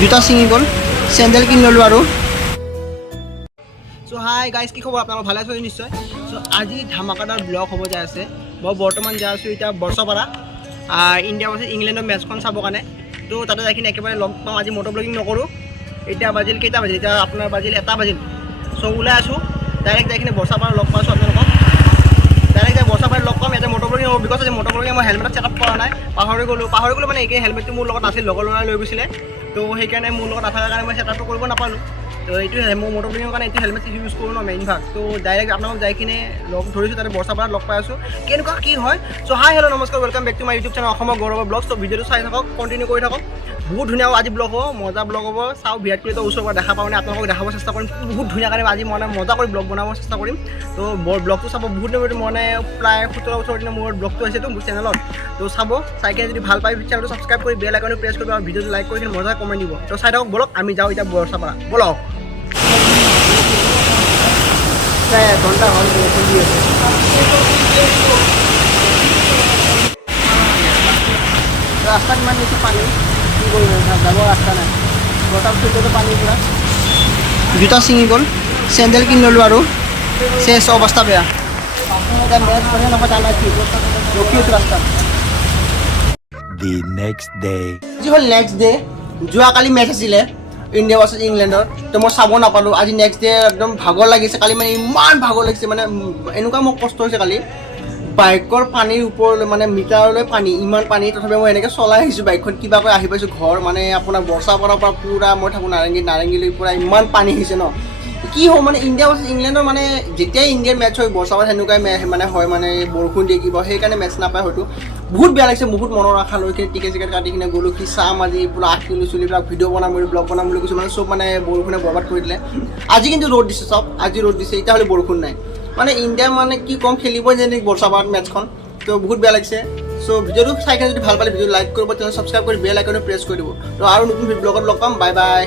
জোতা ছিঙি গ'ল, চেণ্ডেল কিনি ল'লোঁ আৰু। চ' হাই গাইজ, কি খবৰ? আপোনালোক ভালে আছে নিশ্চয়। চ' আজি ধামাকাদাৰ ব্লগ হ'ব যাই আছে। মই বৰ্তমান যাই আছোঁ এতিয়া বৰ্ষাপাৰা, ইণ্ডিয়া ভাৰ্চেছ ইংলেণ্ডৰ মেটচখন চাবৰ কাৰণে। তো তাতে যাই কিনে একেবাৰে লগ পাম। আজি মটৰ ব্লগিং নকৰোঁ। এতিয়া বাজিল কেইটা বাজিল? এতিয়া আপোনাৰ বাজিল 1টা বাজিল। চ' ওলাই আছোঁ, ডাইৰেক্ট যাই কিনে বৰ্ষাপাৰা লগ পাইছোঁ আপোনালোকক। ডাইৰেক্ট যাই বৰ্ষাপাৰাত লগ পাম। ইয়াতে মটৰ ব্লগিং হ'ব, বিকজ আজি মটৰ ব্লগিং মই হেলমেট ছেটআপ কৰা নাই, পাহৰি গ'লোঁ মানে এই হেলমেটটো মোৰ লগত আছিল, লগৰ ল'ৰাই লৈ গৈছিলে। তো সেইকাৰণে মোৰ লগত নাথাকাৰ কাৰণে মই ছেটআপটো কৰিব নাপালোঁ। তো এইটোৱে মোৰ মটৰ ব্লগিঙৰ কাৰণে এইটো হেলমেট ইউজ কৰোঁ ন মেইন ভাগ। তো ডাইৰেক্ট আপোনালোক যাই কিনে লগ ধৰিছোঁ, তাতে বৰ্ষাপাৰাত লগ পাই আছোঁ। কেনেকুৱা কি হয়? চ' হাই হেল্ল' নমস্কাৰ, welcome back to my YouTube channel অসমৰ গৌৰৱ ব্লগছ। তো ভিডিঅ'টো চাই থাকক, কণ্টিনিউ কৰি থাকক। বহুত ধুনীয়া আজি ব্লগ হ'ব, মজা ব্লগ হ'ব। চাওঁ বিৰাট কোহলিটো ওচৰৰ পৰা দেখা পাওঁ নে আপোনালোকক দেখাব চেষ্টা কৰিম। বহুত ধুনীয়াকৈ আজি মই মজা কৰি ব্লগ বনাব চেষ্টা কৰিম। তো ব্লগটো চাব বহুত দিনৰ মানে প্ৰায় 17-18 দিনৰ মূৰত ব্লগটো আহিছেতো মোৰ চেনেলত। তো চাব, চাই কিনে যদি ভাল পায় চেনেলটো ছাবস্ক্ৰাইব কৰি বেল আইকনটো প্ৰেছ কৰিব আৰু ভিডিঅ'টো লাইক কৰি কিনে মজা কমেণ্ট দিব। তো চাই থাকক, বলক আমি যাওঁ এতিয়া বৰ্ষাপাৰা, বলক। প্ৰায় 1 ঘণ্টা হ'ল বৰষুণ দি আছে। ৰাস্তাত ইমান বেছি পানী, কি কৰিম যাব ৰাস্তা নাই। বতাহ চুইতেতো পানী পূৰা। জোতা ছিঙি গ'ল, চেণ্ডেল কিনি ল'লোঁ আৰু চেচ অৱস্থা বেয়া। এতিয়া মেচ মানে নহয় তাৰ কি ৰখি আছোঁ ৰাস্তাত। The next day. আজি হ'ল নেক্সট ডে। যোৱাকালি মেচ আছিলে ইণ্ডিয়া ভাৰ্চেছ ইংলেণ্ডৰ, তো মই চাব নাপালোঁ। আজি নেক্সট ডে একদম ভাগৰ লাগিছে। কালি মানে ইমান ভাগৰ লাগিছে, মানে এনেকুৱা মোক কষ্ট হৈছে কালি। বাইকৰ পানীৰ ওপৰলৈ মানে মিটাৰলৈ পানী, ইমান পানী, তথাপিও মই এনেকৈ চলাই আহিছোঁ বাইকখন, কিবাকৈ আহি পাইছোঁ ঘৰ। মানে আপোনাৰ বৰ্ষাপাৰাৰ পৰা পূৰা মই থাকোঁ নাৰেংগীলৈ পূৰা ইমান পানী আহিছে ন। কি হ'ব মানে ইণ্ডিয়া ভাৰ্চেছ ইংলেণ্ডৰ মানে যেতিয়াই ইণ্ডিয়াৰ মেটচ হয় বৰ্ষাপাৰাত সেনেকুৱাই মানে হয়, মানে বৰষুণ দিয়ে কিবা, সেইকাৰণে মেটচ নাপায় হয়তো। বহুত বেয়া লাগিছে, বহুত মনৰ আশা লৈ কিনে টিকেট চিকেট কাটি কিনে গ'লোঁ, কি চাম আজি পূৰা আঁকিলোঁ চুলিবিলাক, ভিডিঅ' বনাম বুলি ব্লগ বনাম বুলি কৈছোঁ, মানে চব মানে বৰষুণে বৰবাদ কৰি দিলে। আজি কিন্তু ৰ'দ দিছে, চব আজি ৰ'দ দিছে, এতিয়া হ'লে বৰষুণ নাই। মানে ইণ্ডিয়া মানে কি ক'ম, খেলিবই যেনে বৰ্ষাপাৰাত মেটচখন। তো বহুত বেয়া লাগিছে। চ' ভিডিঅ'টো চাই কিনে যদি ভাল পালে ভিডিঅ'টো লাইক কৰিব, চেনেল ছাবস্ক্ৰাইব কৰি বেল আইকনটো প্ৰেছ কৰি দিব। তো আৰু নতুন ব্লগত লগ পাম, বাই বাই।